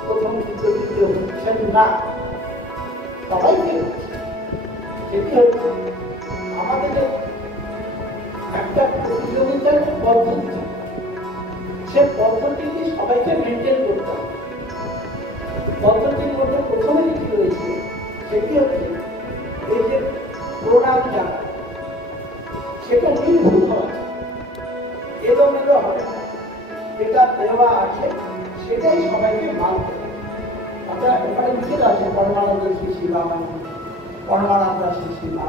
প্রথম দ্বিতীয় তৃতীয় হচ্ছেন না, সবাইকে সেটি হচ্ছে আমাদের একটা প্রতিযোগিতার পদ্ধতি, সে পদ্ধতিটি সবাইকে মেনটেন করতে হবে। পদ্ধতির মধ্যে প্রথমে যেটি রয়েছে সেটি হচ্ছে এই যে প্রণাম জানা, সেটা নির্ভুল হবে, এলোমেলো হবে না। যেটা দেওয়া আছে সেটাই সবাইকে মানতে হবে। আপনারা ওখানে লিখে আছে পরমানন্দ শ্রী শিবা, পরমানন্দ শ্রী শিবা,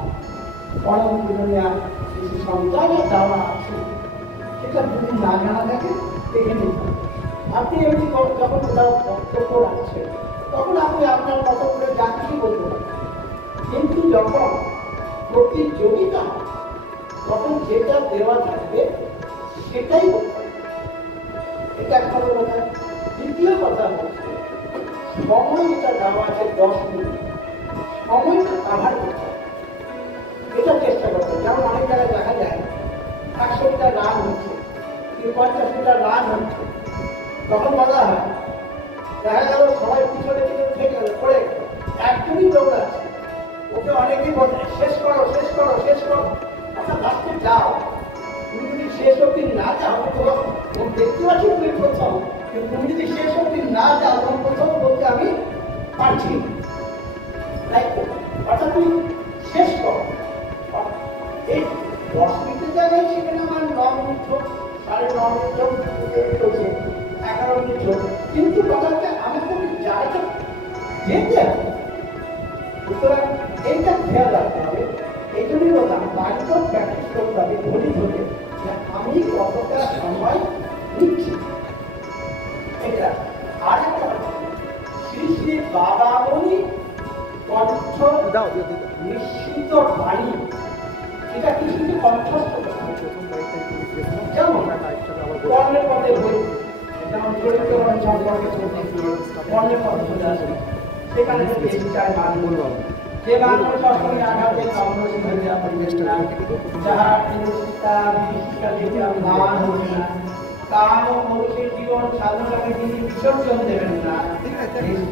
পরম পূজনীয়া শ্রী শ্রী সন্তানের দেওয়া আছে, সেটা যদি না জানা থাকে দেখে নিতে হবে। আপনি এমনি যখন কোথাও বক্তব্য রাখছেন তখন আপনি আপনার মতো করে যা কিছু বলতে পারেন, কিন্তু যখন প্রতিযোগিতা তখন যেটা দেওয়া থাকবে সেটাই বলতে হবে। এটা এক নম্বর কথা। দ্বিতীয় কথা হচ্ছে সময় যেটা দেওয়া আছে 10 মিনিট, সময়টা কাভার করতে হবে, এটা চেষ্টা করতে হবে। যেমন অনেক জায়গায় দেখা যায় 100 মিটার রান হচ্ছে, 50 মিটার রান হচ্ছে, তখন বলা হয় দেখা গেল সবাই পিছনে দিকে উঠে গেল, পড়ে একজনই দৌড়াচ্ছে, ওকে অনেকেই বলছে শেষ করো শেষ করো শেষ করো। আপনার লাস্টে যাও, তুমি যদি শেষ অব্দি না যাও তো দেখতে পাচ্ছি তুমি প্রথম, কিন্তু তুমি যদি শেষ অব্দি না যাও তখন প্রথম বলতে আমি পারছি, তাই তো? অর্থাৎ তুমি শেষ করো। এই 10 মিনিটের জায়গায় সেখানে আমার 9 মিনিট হোক, 9.5 মিনিট হোক, 11 মিনিট হোক, কিন্তু কথা হচ্ছে আমি তো জায়গা যেতে হবে। সুতরাং এইটা খেয়াল রাখতে হবে। এই জন্যই বললাম বাড়িতেও প্র্যাকটিস করতে হবে, ঘড়ি ধরে কৃষিকে কণ্ঠস্থ করতে হবে। যেমন কর্ণের পথে বই, যেমন চরিত্রবান সম্পর্কে কর্ণের পথে চলে আসে, সেখানে চায় মানুষ যে মানুষ সবসময় আঘাতে কামড়ে হয়ে যায়, যাহার সীতা বিভীষিকা দেখে মান হবে না, কাম ও মনুষ্যের জীবন সাধনাকে তিনি বিসর্জন দেবেন না।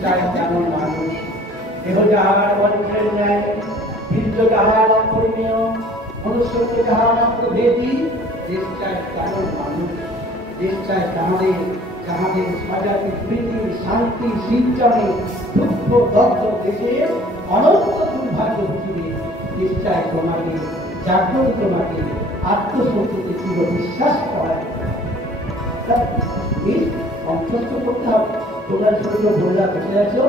চায় তেমন মানুষ, দেহ যাহার বজ্রের ন্যায়, বীর্য যাহার অপরিমেয়, মনুষ্যকে যাহার অপ্রভেদী, দেশ চায় তেমন মানুষ। দেশ চায় তাহাদের যাহাদের সাজাতে প্রীতির শান্তি সিঞ্চনে দুঃখ দগ্ধ দেশে অনন্ত দুর্ভাগ্য ঘিরে। দেশ চায় তোমাকে জাগ্রত, তোমাকে আত্মশক্তিতে চির বিশ্বাস করায়। এই কণ্ঠস্থ করতে হবে। তোমরা ছোট বইরা বসে আছো,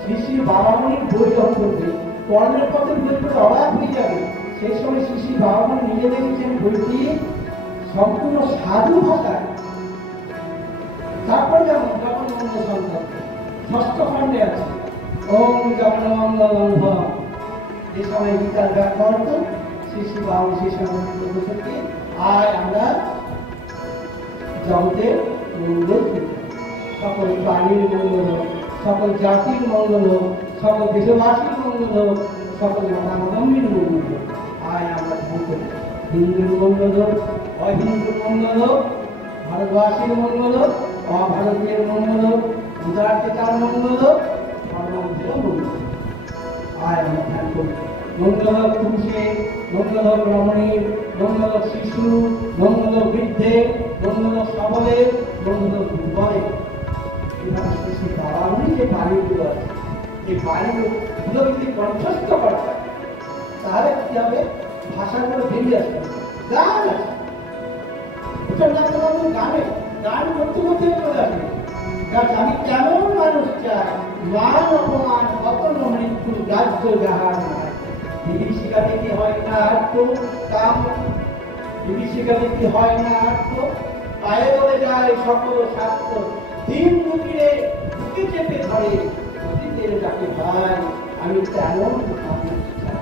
শ্রী শ্রী বাবামণির বই যখন করবে, কর্ণের পথে বই করে অবাক হয়ে যাবে। সেই সময় শ্রী শ্রী বাবামণি নিজে দেখেছেন বইটি সম্পূর্ণ সাধু ভাষায়। তারপর যেমন জগন্মঙ্গল সন্তান ষষ্ঠ খণ্ডে আছে, ওম জগন্মঙ্গল, যে সময় গীতার ব্যাখ্যা হতো, শ্রী শ্রী বাবা সেই সময় বলতে আয় আমরা জগতের মঙ্গল, সকল প্রাণীর মঙ্গল হোক, সকল জাতির মঙ্গল হোক, সকল দেশবাসীর মঙ্গল হোক, সকল মানবীর মঙ্গল হোক। আয় আমরা ধ্যান করি হিন্দুর মঙ্গল হোক, অহিন্দুর মঙ্গল হোক, ভারতবাসীর মঙ্গল হোক, অভারতীয় মঙ্গল হোক, উদারতার মঙ্গল হোক, সর্বভূতের মঙ্গল হোক। আয় আমরা ধ্যান করি মঙ্গল হোক পুরুষের, মঙ্গল হোক রমণীর, মঙ্গল হোক শিশু, মঙ্গল হোক বৃদ্ধের, মঙ্গল হোক সবলের, মঙ্গল হোক দুর্বলের। বাবামণি যে বাণীগুলো আছে, এই বাণীগুলো যদি কণ্ঠস্থ করা হয়, তাহলে কি হবে? ভাষাগুলো বেরিয়ে আসবে। গান আছে, গানে গান করতে করতে চলে আসবে। আমি কেমন মানুষ চাই, মান অপমান কত মৃত্যু রাজ্য যাহার নয়। বিভীষিকা দেখি হয় না আর্ত কাম, বিভীষিকা দেখি হয় না আর্ত, পায়ে বলে যায় সকল স্বার্থ, দিন দুপুরে বুকে চেপে ধরে অতীতের যাকে ভাই আমি তেমন মানুষ চাই।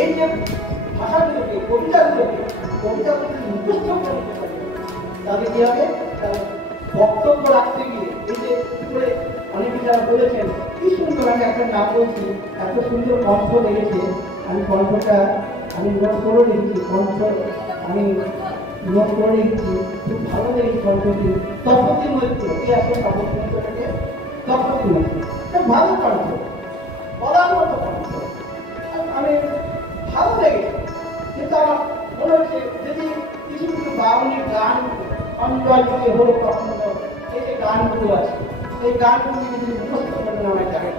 এই যে ভাষাগুলোকে, কবিতাগুলোকে মুখস্থ করে নিতে পারে, তাহলে কি হবে? বক্তব্য রাখতে গিয়ে এই যে করে অনেকে যারা বলেছেন কি সুন্দর, আমি একটা নাম বলছি, এত সুন্দর কণ্ঠ লেগেছে, আমি কণ্ঠটা আমি নোট করে রেখেছি, কণ্ঠ আমি নোট করে রেখেছি, খুব ভালো লেগেছে কণ্ঠটি। তপতি মৈত্র, কে আছে তপতি মৈত্রটাকে? তপতি মৈত্র ভালো কণ্ঠ, বলার মতো কণ্ঠ, আমি ভালো লেগেছে। কিন্তু আমার মনে হচ্ছে যদি কিছু কিছু বাউলের গান অঞ্জলি হোক, কখনো এই যে গানগুলো আছে, এই গানগুলো যদি মুখস্থ করেন আমার জায়গায়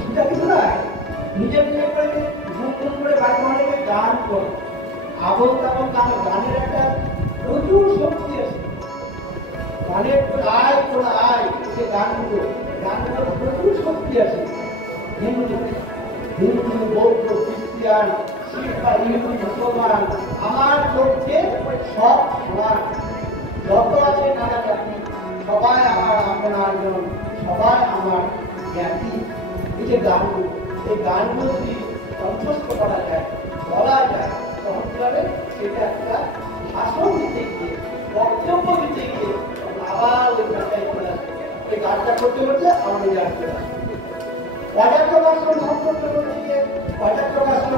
সেটা কিছু নয়। নিজে নিজে করে গুনগুন করে বাড়ি অনেকে গান করে আবল তাবল গানের একটা প্রচুর শক্তি আছে। গানের আয় করে আয়, যে গানগুলো প্রচুর শক্তি আছে। হিন্দু বৌদ্ধ খ্রিস্টিয়ান শিখ বা ইহুদি মুসলমান আমার পক্ষে সব সমান। যত আছে নানা জাতি সবাই আমার আপনার জন, সবাই আমার জ্ঞাতি। এই যে গানগুলো, এই গানগুলো যদি কণ্ঠস্থ করা যায়, বলা যায়, তখন কি হবে? সেটা একটা ভাষণ দিতে গিয়ে, বক্তব্য দিতে গিয়ে আবার ওই গানটাই চলে আসবে। ওই গানটা করতে করতে আমাদের গান চলে আসবে। অজাতবাসন সম্পর্ক করতে গিয়ে অজাতবাসন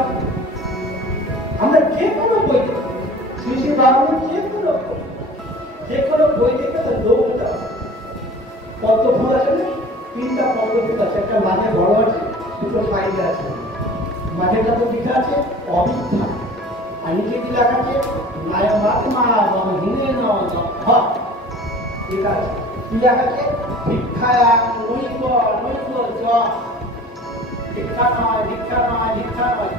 আমরা যে কোনো বই দেখি, শ্রী শ্রী বাবুর যে কোনো বই দেখে তো দৌড়তে হবে। পদ্মফুল আছে না, 3টা পদ্মফুল আছে, একটা মাঝে বড় আছে, দুটো সাইডে আছে। মাঝেটা তো লেখা আছে অবিদ্যা, আর নিচে কি লেখা আছে নায়মাত্মা হিনে ঠিক আছে। কি লেখা আছে? ভিক্ষায়া নৈব নৈব জ, ভিক্ষা নয় ভিক্ষা নয় ভিক্ষা নয়,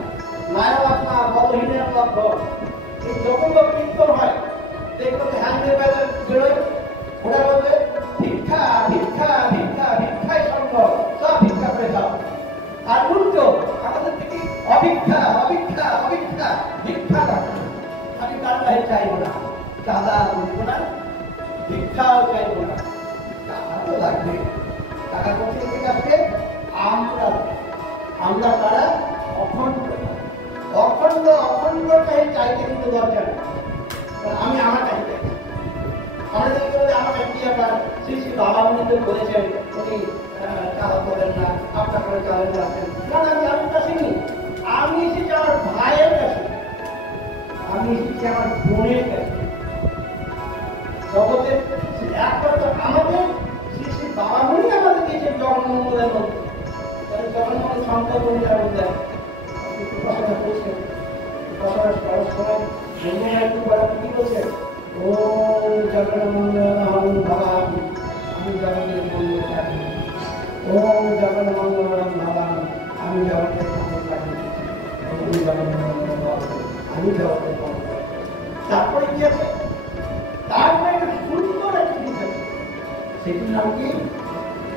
নায়মাত্মা বলহীনের লক্ষ্য। এই যতগুলো কীর্তন হয় দেখবেন হ্যান্ডে বেলার বেরোয়, ওরা বলবে ভিক্ষা ভিক্ষা ভিক্ষা ভিক্ষাই সম্ভব, সব ভিক্ষা করে দাও। আর উল্টো আমাদের থেকে অভিক্ষা অভিক্ষা অভিক্ষা, ভিক্ষা রাখো। আমি কারণে চাইবো না, দাদা বলবো না, ভিক্ষাও চাইবো না। টাকা তো লাগবে, টাকা কোথা থেকে আসবে? আমরা আমরা তারা অখণ্ড, অখণ্ড অখণ্ড চাইতে কিন্তু দরকার নেই। আমি আমার কাছে আমরা যদি বলি আমার কাছে আবার শ্রী শ্রী বাবা উনি তো বলেছেন উনি চালা করেন না, আপনার করে চালান রাখেন না, আমি আমার কাছে নি, আমি এসেছি আমার ভাইয়ের কাছে, আমি এসেছি আমার বোনের কাছে। জগতের একমাত্র আমাদের শ্রী শ্রী বাবা উনি আমাদের দিয়েছেন জগন্মঙ্গলের মধ্যে, জগন্মঙ্গল সংকল্প অনুযায়ী বললেন উপাসনা করছেন, উপাসনা করার সময় বন্ধুরা একটু বলা কি বলছে, ও জগন্মঙ্গল ভবামি, আমি জগতের মঙ্গল থাকি, ও জগন্মঙ্গল ভবামি, আমি জগতের মঙ্গল থাকি, আমি জগতের মঙ্গল। তারপরে কি আছে, তারপরে একটা সুন্দর একটা জিনিস আছে, সেটির নাম কি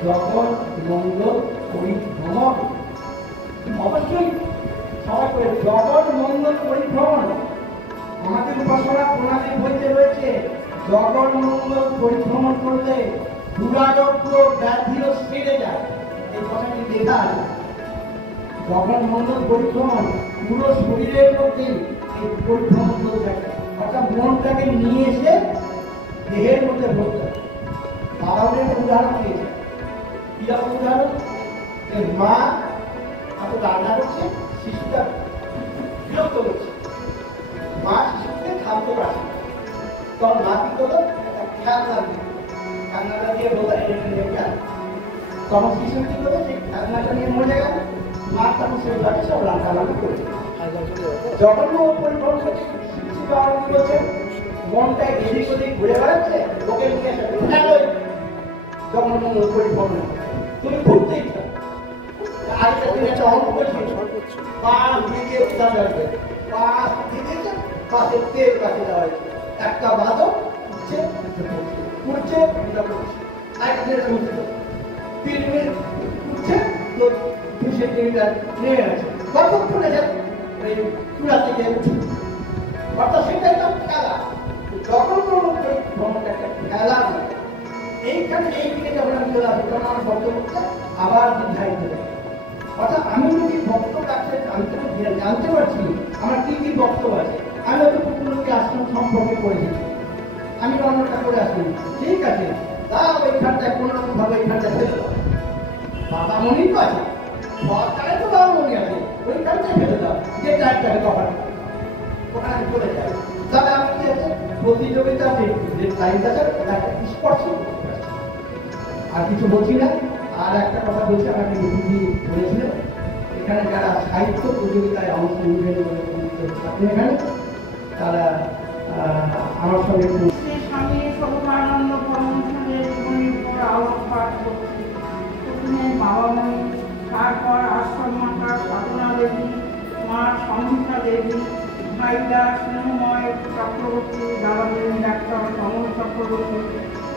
জগৎ মঙ্গল পরিভ্রমণ। অবশ্যই সবাই করে জগৎ মঙ্গল পরিভ্রমণ। আমাদের উপাসনা প্রণালী বইতে রয়েছে জগৎ মঙ্গল পরিভ্রমণ করলে দুরারোগ্য ব্যাধিও সেরে যায়, এই কথাটি লেখা আছে। জগৎ মঙ্গল পরিভ্রমণ পুরো শরীরের মধ্যে এই পরিভ্রমণ করে থাকে, অর্থাৎ মনটাকে নিয়ে এসে দেহের মধ্যে ভরতে হয়। বাবা একটা উদাহরণ দিয়েছে, কিরকম উদাহরণ, যে মা এত রান্না করছে, শিশুটা বিরক্ত করছে, মা শিশুকে খাদ্য রাখে, তখন মা কি করলো একটা খেলনা দিল, খেলনাটা দিয়ে বলে তখন শিশু কি করবে, সেই খেলনাটা নিয়ে মরে গেল, মা তখন সেইভাবে সব রান্নাবান্না করেছে। যখন পরিভ্রমণ করছে শিশু বাবা কি বলছে, মনটা এদিক ওদিক ঘুরে বেড়াচ্ছে, ওকে নিয়ে আসে যখন পরিভ্রমণ তুমি ঘুরতে ইচ্ছা আজকে তুমি একটা অঙ্ক করছি, পা দিকে উদার যাবে, পা দিকে পাশে তেল কাছে দেওয়া হয়েছে, একটা বাদক উঠছে উঠছে আরেকটা উঠছে, 3 মিনিট উঠছে তো 2 সেন্টিমিটার নেমে গেছে, কতক্ষণ আছে এই চূড়া থেকে উঠছে, অর্থাৎ সেটা একটা খেলা। যখন ভ্রমণটা একটা খেলা নয়, এইখানে এই দিকে যখন আমি চলে আসবো তখন আমার বক্তব্যটা আবার নির্ধারিত হবে। অর্থাৎ আমি যদি বক্তব্য রাখতে জানতে পারছি আমার কি কি বক্তব্য আছে, আমি হয়তো পুকুরকে আশ্রম সম্পর্কে করেছি, আমি অন্যটা করে আসি, ঠিক আছে তাও এইখানটায় কোনো রকম ভাবে এইখানটা ফেলে দাও, বাবা মনি তো আছে, সরকারে তো বাবা মনি আছে, ওইখানটায় ফেলে দাও, যে টাইপটাকে কখন ওখানে চলে যায়। তাহলে আমি কি আছে প্রতিযোগিতার যে টাইমটা আছে ওটা একটা স্পর্শ করতে পারছি। আর কিছু বলছি না, আর একটা কথা বলছি, আমাকে রুটি বলেছিলেন এখানে যারা সাহিত্য প্রতিযোগিতায় অংশ নিবেন আপনি এখানে তারা আমার সঙ্গে স্বামী সর্বানন্দ পরমহংসের জীবনের উপর আলোকপাত করছি। প্রথমে বাবা মনি, তারপর আশ্রম মাতা সাধনা দেবী, মা সংহিতা দেবী, ভাইরা স্নেহময় চক্রবর্তী, দাদাদের ডাক্তার কমল চক্রবর্তী,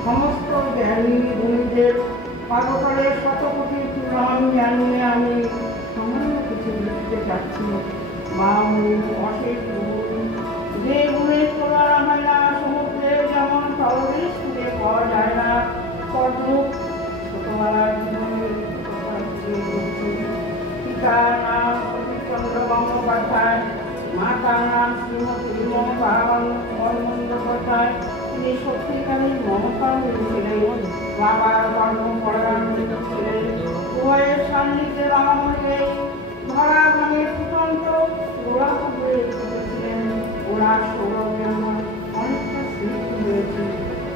সমস্ত জ্ঞানী গুণীদের পাদতলে শতকোটি চূড়ান জানিয়ে আমি সামান্য কিছু লিখতে চাচ্ছি। মা মনি অশেষ গুণ, যে গুণের তোলা হয় না সমুদ্রে, যেমন তলদেশ সুরে পাওয়া যায় না, তদ্রূপ ছোটবেলার জীবনের কথা বলছি। পিতার নাম সতীশচন্দ্র গঙ্গোপাধ্যায়, মাতার নাম শ্রীমতী মমতা বন্দ্যোপাধ্যায়। তিনি সত্যিকারের মমতার ছিলেন, বাবার কর্মপরায়ণ ছিলেন। উভয়ের সান্নিধ্যে বাবামণি ধরা গানের ফুটন্ত গোলাপ হয়ে উঠেছিলেন। ওনার সৌরভে আমার অনেকটা স্মৃতি হয়েছে।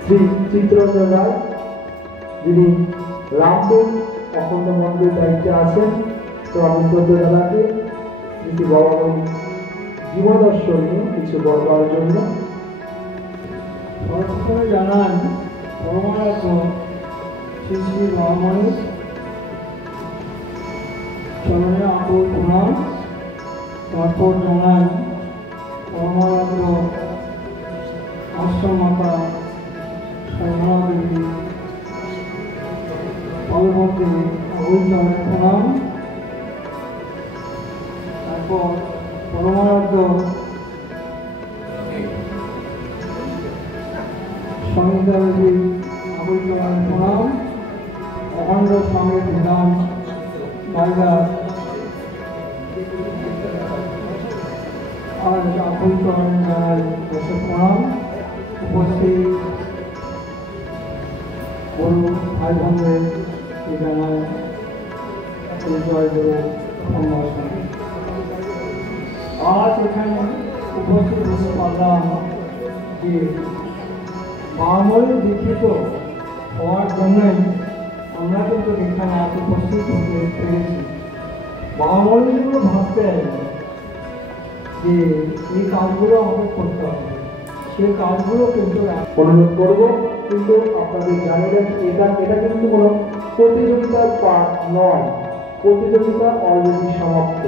শ্রী চিত্তরঞ্জন রায় যিনি রামপুর অখণ্ড মন্দিরের দায়িত্বে আছেন, তো আমি দাদাকে শ্রী বাবা জীবদর্শন নিয়ে কিছু বলবার জন্য প্রথমে জানান পরমারাধ্য শ্রী শ্রী বাবামণি চরণে আকুল প্রণাম। তারপর জানান পরমারাধ্য আশ্রম মাতা সাধনা দেবী পরবর্তী আকুল চরণে প্রণাম। তারপর পরমারাধ্য সংহিতা দেবী আকুল চরণে প্রণাম। অখণ্ড সঙ্গে বিধান বাইরা আর আকুলচরণ জানাই প্রণাম। উপস্থিত গুরু ভাই বোনদের জানায় জয় গুরু সম্ভাষণ। আজ এখানে উপস্থিত হতে পারলাম যে বাঙালি দীক্ষিত হওয়ার জন্যই আমরা কিন্তু এখানে আজ উপস্থিত হতে পেরেছি। বাঙালিগুলো ভাবতেন যে এই কাজগুলো আমাদের করতে হবে, সে কাজগুলো কিন্তু অনুরোধ করব, কিন্তু আপনাদের জানাবেন এটা কিন্তু কোনো প্রতিযোগিতার পার্ট নয়, প্রতিযোগিতা অলরেডি সমাপ্ত।